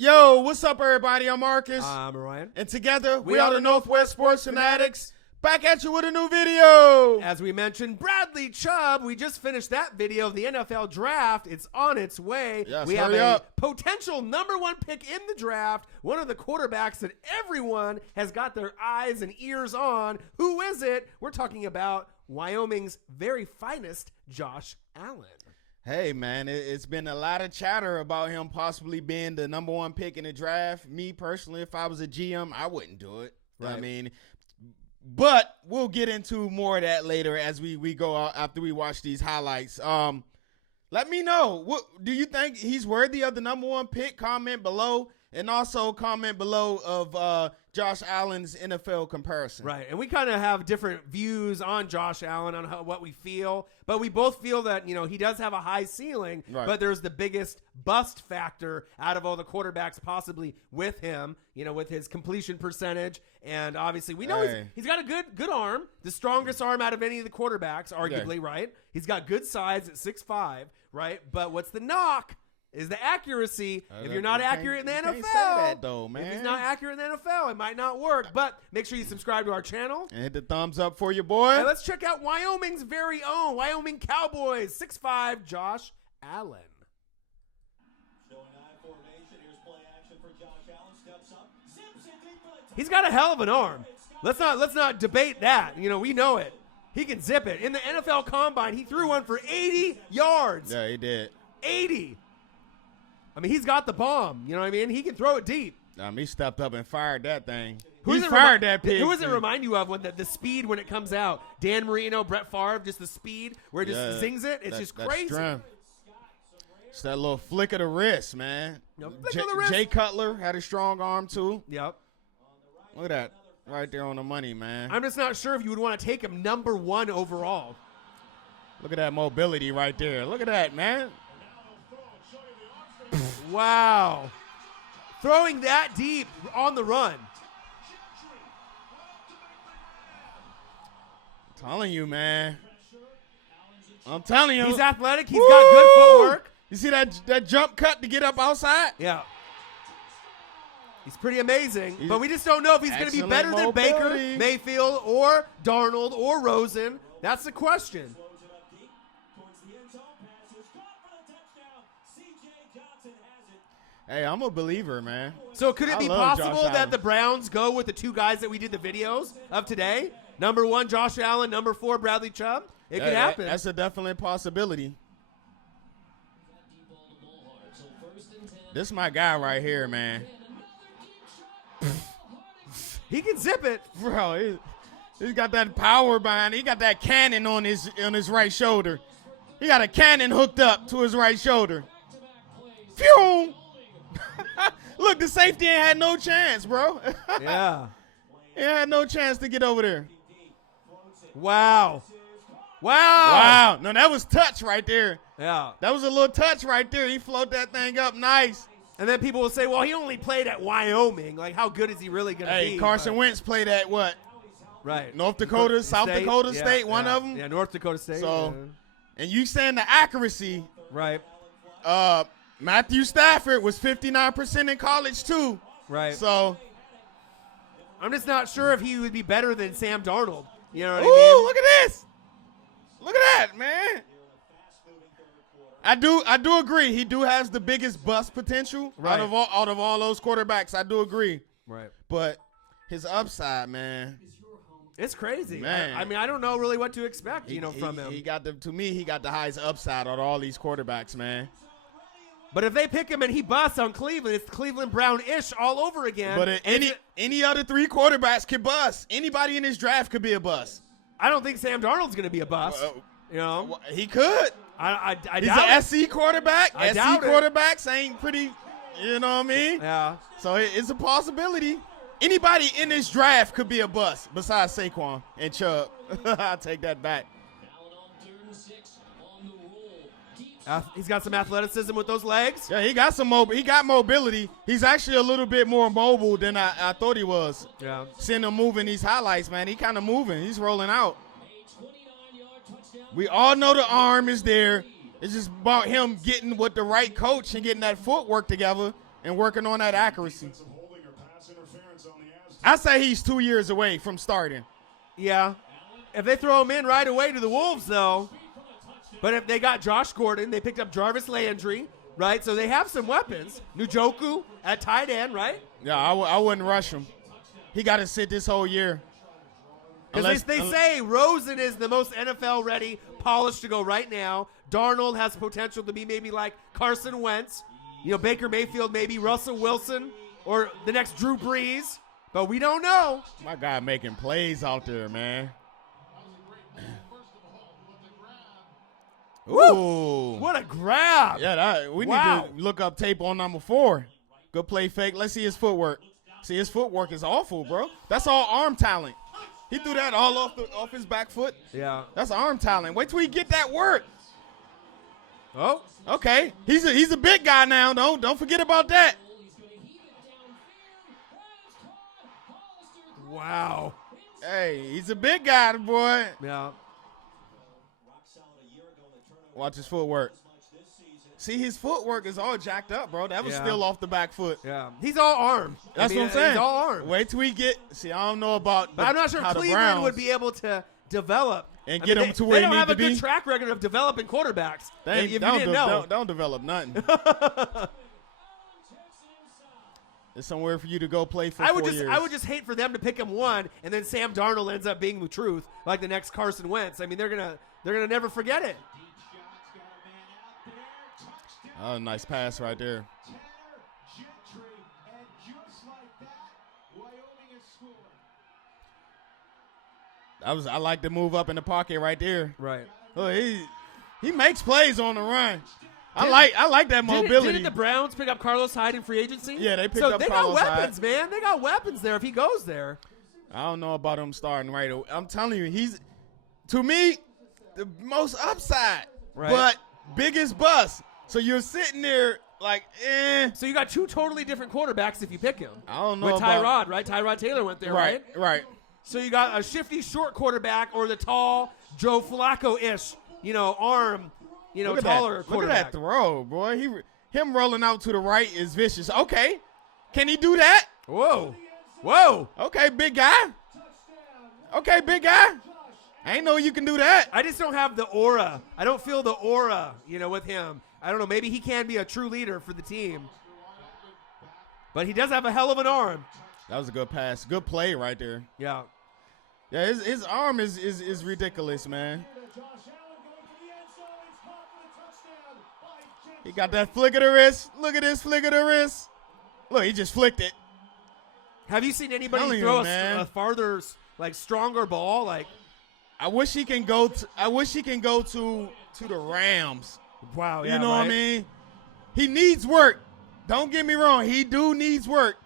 Yo, what's up, everybody? I'm Marcus. I'm Ryan. And together, we are the Northwest Sports Fanatics. Back at you with a new video. As we mentioned, Bradley Chubb, we just finished that video of the NFL draft. It's on its way. Yes, we have hurry a up. potential #1 pick in the draft, one of the quarterbacks that everyone has got their eyes and ears on. Who is it? We're talking about Wyoming's very finest, Josh Allen. Hey, man, it's been a lot of chatter about him possibly being the #1 pick in the draft. Me, personally, if I was a GM, I wouldn't do it. Right. I mean, but we'll get into more of that later as we go out after we watch these highlights. Let me know. What do you think he's worthy of the #1 pick? Comment below, and also comment below of Josh Allen's NFL comparison. Right, and we kind of have different views on Josh Allen, on what we feel, but we both feel that, he does have a high ceiling, Right. but there's the biggest bust factor out of all the quarterbacks possibly with him, with his completion percentage, and obviously we know he's got a good arm, the strongest arm out of any of the quarterbacks, arguably, right? He's got good size at 6'5", right? But what's the knock? Is the accuracy. If you're not accurate in the NFL, can't say that though, man. If he's not accurate in the NFL, it might not work. But make sure you subscribe to our channel. And hit the thumbs up for your boy. And let's check out Wyoming's very own Wyoming Cowboys, 6'5", Josh Allen. He's got a hell of an arm. Let's not debate that. We know it. He can zip it. In the NFL Combine, he threw one for 80 yards. Yeah, he did. 80. I mean, he's got the bomb. You know what I mean? He can throw it deep. He stepped up and fired that thing. Who He does it fired that pig. Who does it remind you of when the speed when it comes out? Dan Marino, Brett Favre, just the speed where it just zings it. It's just crazy. Strength. It's that little flick of the wrist, man. Flick of the wrist. Jay Cutler had a strong arm, too. Yep. Look at that. Right there on the money, man. I'm just not sure if you would want to take him #1 overall. Look at that mobility right there. Look at that, man. Wow. Throwing that deep on the run. I'm telling you, man. I'm telling you. He's athletic. He's got good footwork. You see that jump cut to get up outside? Yeah. He's pretty amazing, but we just don't know if he's going to be better than Baker, Mayfield, or Darnold, or Rosen. That's the question. Hey, I'm a believer, man. So could it be love possible Josh that Allen. the Browns go with the two guys that we did the videos of today? #1, Josh Allen. #4, Bradley Chubb. It could happen. That's a definite possibility. This is my guy right here, man. He can zip it. Bro, he's got that power behind it. He got that cannon on his right shoulder. He got a cannon hooked up to his right shoulder. Phew! Look, the safety ain't had no chance, bro. Yeah. He had no chance to get over there. Wow. Wow. No, that was touch right there. Yeah. That was a little touch right there. He floated that thing up nice. And then people will say, well, he only played at Wyoming. Like, how good is he really going to be? Hey, Carson Wentz played at what? Right. North Dakota, South Dakota State, one of them. Yeah, North Dakota State. So, and you saying the accuracy. Right. Matthew Stafford was 59% in college, too. Right. So, I'm just not sure if he would be better than Sam Darnold. You know what I ooh, mean? look at this. Look at that, man. I do agree. He has the biggest bust potential out of all those quarterbacks. I do agree. Right. But his upside, man. It's crazy. Man. I mean, I don't know really what to expect, from him. He got the highest upside out of all these quarterbacks, man. But if they pick him and he busts on Cleveland, it's Cleveland Brown-ish all over again. But any other three quarterbacks could bust. Anybody in this draft could be a bust. I don't think Sam Darnold's going to be a bust. He could. I He's doubt an it. SC quarterback. I SC doubt it. quarterbacks ain't pretty, you know what I mean? Yeah. So it's a possibility. Anybody in this draft could be a bust besides Saquon and Chubb. I'll take that back. He's got some athleticism with those legs. Yeah, he got he got mobility. He's actually a little bit more mobile than I thought he was. Yeah. Seeing him moving these highlights, man, he kind of moving. He's rolling out. We all know the arm is there. It's just about him getting with the right coach and getting that footwork together and working on that accuracy. I say he's 2 years away from starting. Yeah. If they throw him in right away to the Wolves, though. But if they got Josh Gordon, they picked up Jarvis Landry, right? So they have some weapons. Njoku at tight end, right? Yeah, I wouldn't rush him. He got to sit this whole year. Because they say Rosen is the most NFL-ready, polished to go right now. Darnold has potential to be maybe like Carson Wentz. You know, Baker Mayfield, maybe Russell Wilson, or the next Drew Brees. But we don't know. My guy making plays out there, man. Ooh, what a grab. Yeah, we need to look up tape on number 4. Good play fake. Let's see his footwork. See, his footwork is awful, bro. That's all arm talent. He threw that all off his back foot. Yeah. That's arm talent. Wait till he get that work. Oh. Okay. He's a big guy now. Don't forget about that. Wow. Hey, he's a big guy, boy. Yeah. Watch his footwork. See, his footwork is all jacked up, bro. That was still off the back foot. Yeah. He's all arm. That's what I'm saying. He's all arm. Wait till we get. See, I don't know about. But I'm not sure Cleveland would be able to develop and get him to where he need to be. They don't have a good track record of developing quarterbacks. If you didn't know. Don't develop nothing. There's somewhere for you to go play for 4 years. I would just hate for them to pick him one, and then Sam Darnold ends up being the truth, like the next Carson Wentz. I mean, they're gonna never forget it. Oh, nice pass right there. I like to move up in the pocket right there. Right. Oh, he makes plays on the run. I like that mobility. Didn't the Browns pick up Carlos Hyde in free agency? Yeah, they picked up Carlos Hyde. So they got weapons, man. They got weapons there if he goes there. I don't know about him starting right away. I'm telling you, he's, to me, the most upside, but biggest bust. So you're sitting there like, eh. So you got 2 totally different quarterbacks if you pick him. I don't know with about. Tyrod, right? Tyrod Taylor went there, right? Right. So you got a shifty short quarterback or the tall Joe Flacco-ish, arm, taller quarterback. Look at that throw, boy. Him rolling out to the right is vicious. Okay. Can he do that? Whoa. Okay, big guy. I ain't know you can do that. I just don't have the aura. I don't feel the aura, with him. I don't know. Maybe he can be a true leader for the team. But he does have a hell of an arm. That was a good pass. Good play right there. Yeah. Yeah, his arm is ridiculous, man. He got that flick of the wrist. Look at this flick of the wrist. Look, he just flicked it. Have you seen anybody throw a farther, stronger ball? I wish he can go to the Rams. Wow, yeah, you know what I mean? He needs work. Don't get me wrong. He needs work.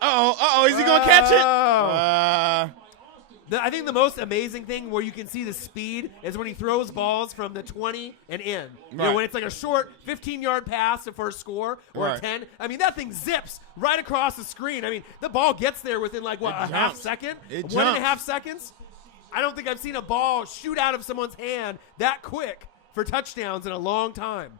Uh-oh. Is he going to catch it? I think the most amazing thing where you can see the speed is when he throws balls from the 20 and in. When it's like a short 15-yard pass for a score or a 10. I mean, that thing zips right across the screen. I mean, the ball gets there within a half second? 1.5 seconds? I don't think I've seen a ball shoot out of someone's hand that quick for touchdowns in a long time.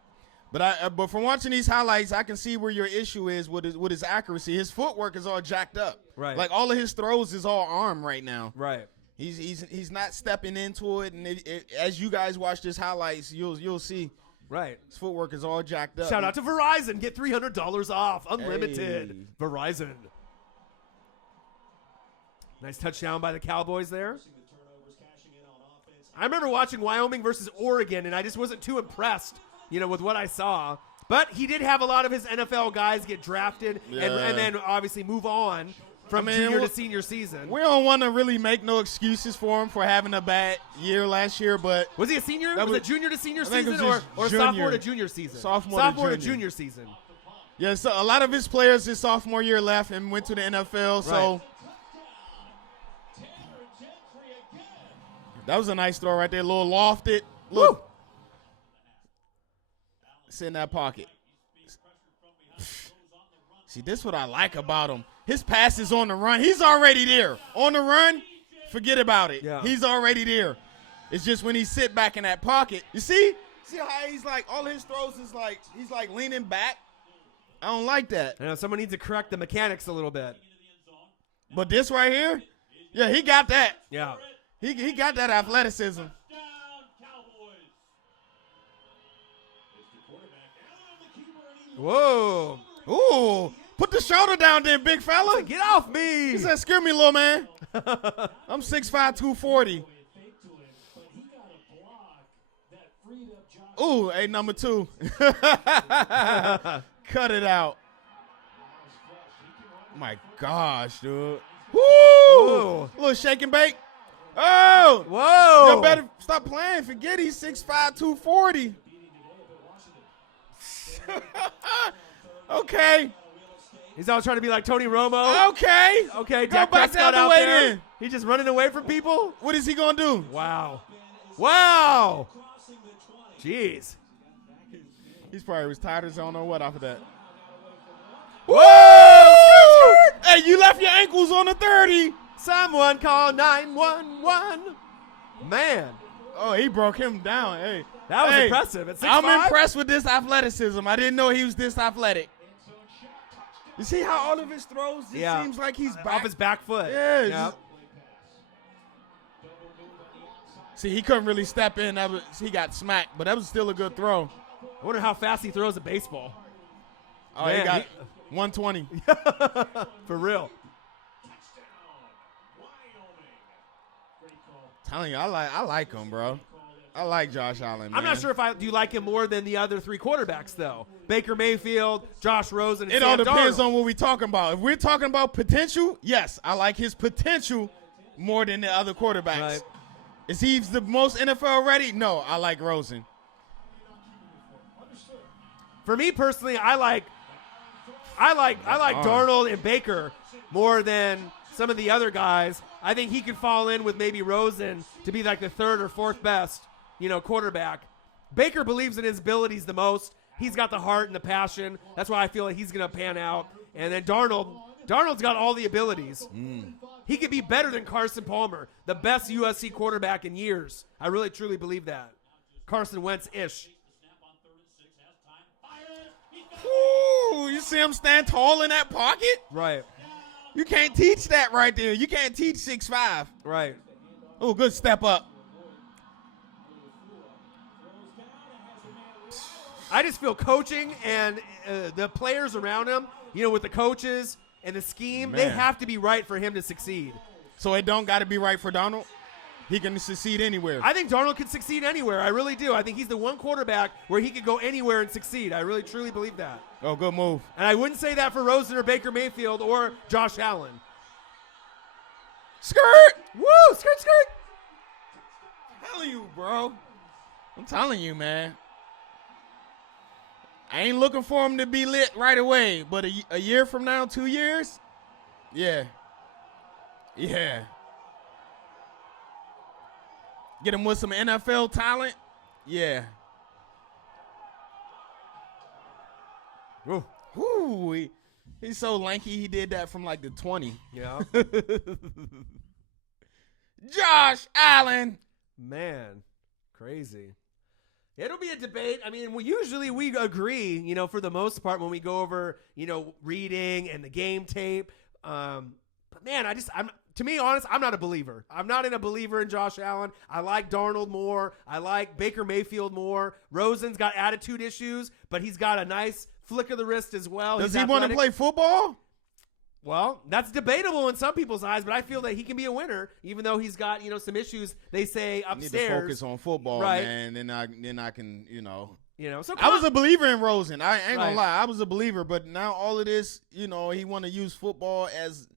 But from watching these highlights, I can see where your issue is with his accuracy. His footwork is all jacked up. Right. Like all of his throws is all arm right now. Right. He's not stepping into it, and as you guys watch this highlights, you'll see. Right. His footwork is all jacked up. Shout out to Verizon. Get $300 off. Unlimited. Hey. Verizon. Nice touchdown by the Cowboys there. I remember watching Wyoming versus Oregon, and I just wasn't too impressed, with what I saw. But he did have a lot of his NFL guys get drafted and then obviously move on from junior to senior season. We don't want to really make no excuses for him for having a bad year last year, but was he a senior? Was it junior to senior season or junior. sophomore to junior season? Sophomore to junior season. Yeah, so a lot of his players his sophomore year left and went to the NFL. So that was a nice throw right there, a little lofted. Look. Woo. Sit in that pocket. See, this is what I like about him. His pass is on the run. He's already there. On the run, forget about it. Yeah. He's already there. It's just when he sit back in that pocket. You see, See how he's like, all his throws is like, he's like leaning back. I don't like that. I know someone needs to correct the mechanics a little bit. But this right here, yeah, he got that. Yeah. He got that athleticism. Whoa. Ooh, put the shoulder down there, big fella. Get off me. He said, scare me, little man. I'm 6'5", 240. Ooh, hey, number 2. Cut it out. My gosh, dude. Woo! Little shake and bake. Oh! Whoa! You better stop playing. Forget he's 6'5", 240. Okay. He's all trying to be like Tony Romo. Okay. Okay, Go Dak back Prescott down out the way there. then. He's just running away from people. What is he going to do? Wow. Wow. Jeez. He's probably retired as I don't know what off of that. Whoa! Hey, you left your ankles on the 30. Someone call 911. Man. Oh, he broke him down. Hey. That was impressive. At 6'5"? I'm impressed with this athleticism. I didn't know he was this athletic. You see how all of his throws, it seems like he's back. Off his back foot. Yes. Yep. See, he couldn't really step in. He got smacked, but that was still a good throw. I wonder how fast he throws a baseball. Oh, Man, he got 120. For real. Telling you, I like him, bro. I like Josh Allen, man. I'm not sure if I do like him more than the other 3 quarterbacks, though. Baker Mayfield, Josh Rosen, and It Sam all depends Darnold. on what we're talking about. If we're talking about potential, yes, I like his potential more than the other quarterbacks. Right. Is he the most NFL ready? No, I like Rosen. For me personally, I like Darnold and Baker more than some of the other guys. I think he could fall in with maybe Rosen to be like the 3rd or 4th best, quarterback. Baker believes in his abilities the most. He's got the heart and the passion. That's why I feel like he's going to pan out. And then Darnold's got all the abilities. He could be better than Carson Palmer, the best USC quarterback in years. I really, truly believe that. Carson Wentz-ish. Ooh, you see him stand tall in that pocket? Right. You can't teach that right there. You can't teach 6'5". Right. Oh, good step up. I just feel coaching and the players around him, with the coaches and the scheme, they have to be right for him to succeed. So it don't got to be right for Donald? He can succeed anywhere. I think Darnold could succeed anywhere. I really do. I think he's the one quarterback where he could go anywhere and succeed. I really, truly believe that. Oh, good move. And I wouldn't say that for Rosen or Baker Mayfield or Josh Allen. Skirt! Woo! Skirt, skirt! I'm telling you, bro. I'm telling you, man. I ain't looking for him to be lit right away, but a year from now, 2 years? Yeah. Yeah. Get him with some NFL talent? Yeah. Ooh, he's so lanky, he did that from like the 20. Yeah. Josh Allen. Man, crazy. It'll be a debate. I mean, usually we agree, for the most part when we go over, reading and the game tape. But man, to be honest, I'm not a believer. I'm not a believer in Josh Allen. I like Darnold more. I like Baker Mayfield more. Rosen's got attitude issues, but he's got a nice flick of the wrist as well. Does he want to play football? Well, that's debatable in some people's eyes, but I feel that he can be a winner, even though he's got, some issues, they say, upstairs. Need to focus on football, right. man. Then I can, So I was a believer in Rosen. I ain't Right. gonna lie. I was a believer, but now all of this, he want to use football as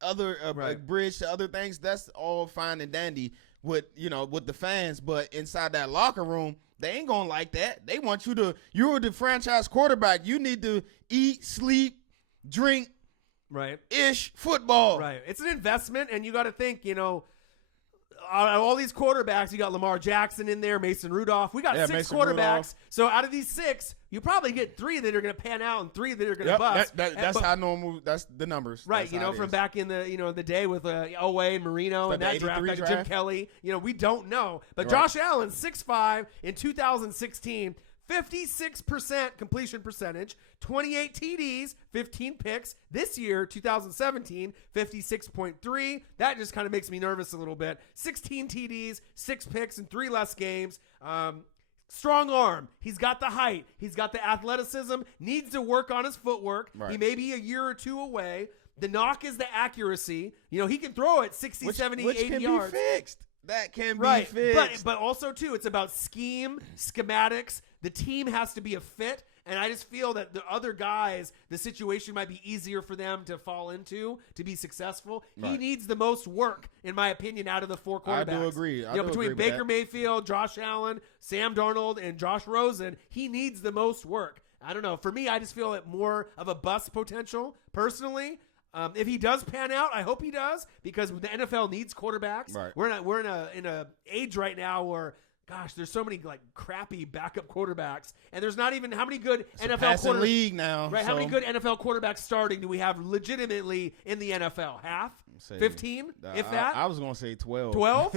other Right. bridge to other things. That's all fine and dandy with the fans, but inside that locker room, they ain't gonna like that. They want you're the franchise quarterback. You need to eat, sleep, drink, right. ish football. Right. It's an investment, and you got to think, all these quarterbacks, you got Lamar Jackson in there, Mason Rudolph. We got 6 Mason quarterbacks. Rudolph. So out of these 6, you probably get 3 that are going to pan out and 3 that are going to bust. That's how normal. That's the numbers. Right, That's from back in the the day with Elway and Marino and that draft, back Jim Kelly. We don't know. But Josh Allen, 6'5", in 2016, 56% completion percentage, 28 TDs, 15 picks. This year, 2017, 56.3. That just kind of makes me nervous a little bit. 16 TDs, 6 picks in 3 less games. Strong arm. He's got the height. He's got the athleticism. Needs to work on his footwork. Right. He may be a year or 2 away. The knock is the accuracy. He can throw it 60, 70, 80 can yards. Be fixed. That can be fixed. But also, too, it's about scheme, schematics. The team has to be a fit. And I just feel that the other guys, the situation might be easier for them to fall into to be successful. Right. He needs the most work, in my opinion, out of the 4 quarterbacks. I do agree. Between Baker Mayfield, Josh Allen, Sam Darnold, and Josh Rosen, he needs the most work. I don't know. For me, I just feel it more of a bust potential, personally. If he does pan out, I hope he does, because the NFL needs quarterbacks. Right. We're in a age right now where, gosh, there's so many crappy backup quarterbacks, and there's not even how many good NFL quarterbacks league now. Right? So. How many good NFL quarterbacks starting do we have legitimately in the NFL? Half, 15, if that. I was gonna say 12. 12.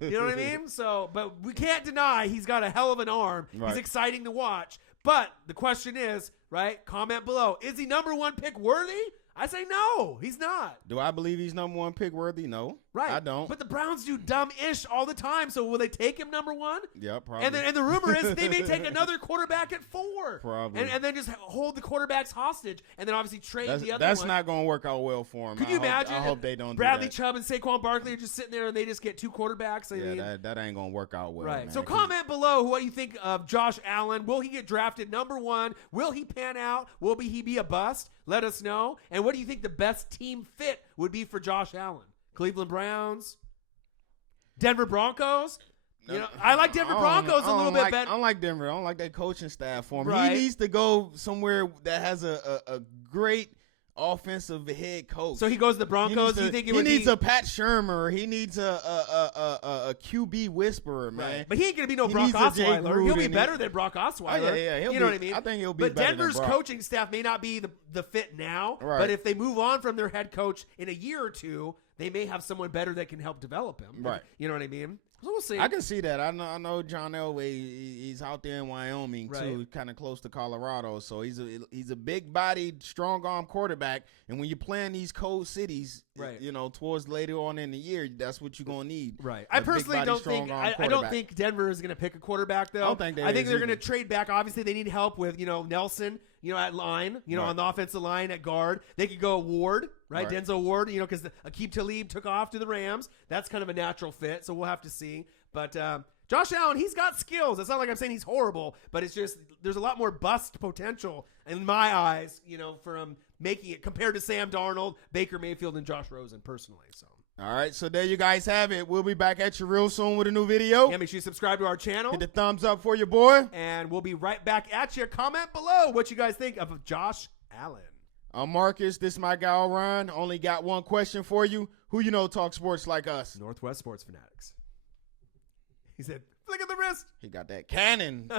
You know what I mean? So, but we can't deny he's got a hell of an arm. Right. He's exciting to watch. But the question is, right? Comment below: is he number 1 pick worthy? I say no, he's not. Do I believe he's number 1 pick worthy? No. Right. I don't. But the Browns do dumb-ish all the time, so will they take him number 1? Yeah, probably. And the rumor is they may take another quarterback at 4. Probably. And then just hold the quarterbacks hostage, and then obviously trade the other one. That's not going to work out well for him. Could you imagine? I hope they don't Bradley do that. Chubb and Saquon Barkley are just sitting there, and they just get 2 quarterbacks. I mean, that ain't going to work out well. Right. Man. So comment below what you think of Josh Allen. Will he get drafted number 1? Will he pan out? Will he be a bust? Let us know. And what do you think the best team fit would be for Josh Allen? Cleveland Browns? Denver Broncos? I like Denver Broncos a little bit better. I don't like Denver. I don't like that coaching staff for him. Right. He needs to go somewhere that has a great offensive head coach. So he goes to the Broncos. He needs a Pat Shurmur. He needs a QB whisperer, man. Right. But he ain't gonna be no Brock Osweiler. He'll be better than Brock Osweiler. Oh, yeah. You know what I mean? I think he'll be But better Denver's than Brock. coaching staff may not be the fit now. Right. But if they move on from their head coach in a year or 2, they may have someone better that can help develop him. Right. You know what I mean? So we'll see. I can see that. I know John Elway. He's out there in Wyoming too, kind of close to Colorado. So he's a big-bodied, strong-arm quarterback. And when you're playing these cold cities, towards later on in the year, that's what you're gonna need. Right. I personally don't think. I don't think Denver is gonna pick a quarterback though. I think they're gonna trade back. Obviously, they need help with Nelson. At line. On the offensive line at guard. They could go Ward. Right. Denzel Ward. Because Aqib Talib took off to the Rams. That's kind of a natural fit. So we'll have to see. But Josh Allen, he's got skills. It's not like I'm saying he's horrible, but it's just there's a lot more bust potential in my eyes, for him making it compared to Sam Darnold, Baker Mayfield, and Josh Rosen personally. So. All right, so there you guys have it. We'll be back at you real soon with a new video. Yeah, make sure you subscribe to our channel. Hit the thumbs up for your boy. And we'll be right back at you. Comment below what you guys think of Josh Allen. I'm Marcus. This is my guy, Orion. Only got one question for you. Who talk sports like us? Northwest Sports Fanatics. He said, flick of the wrist. He got that cannon.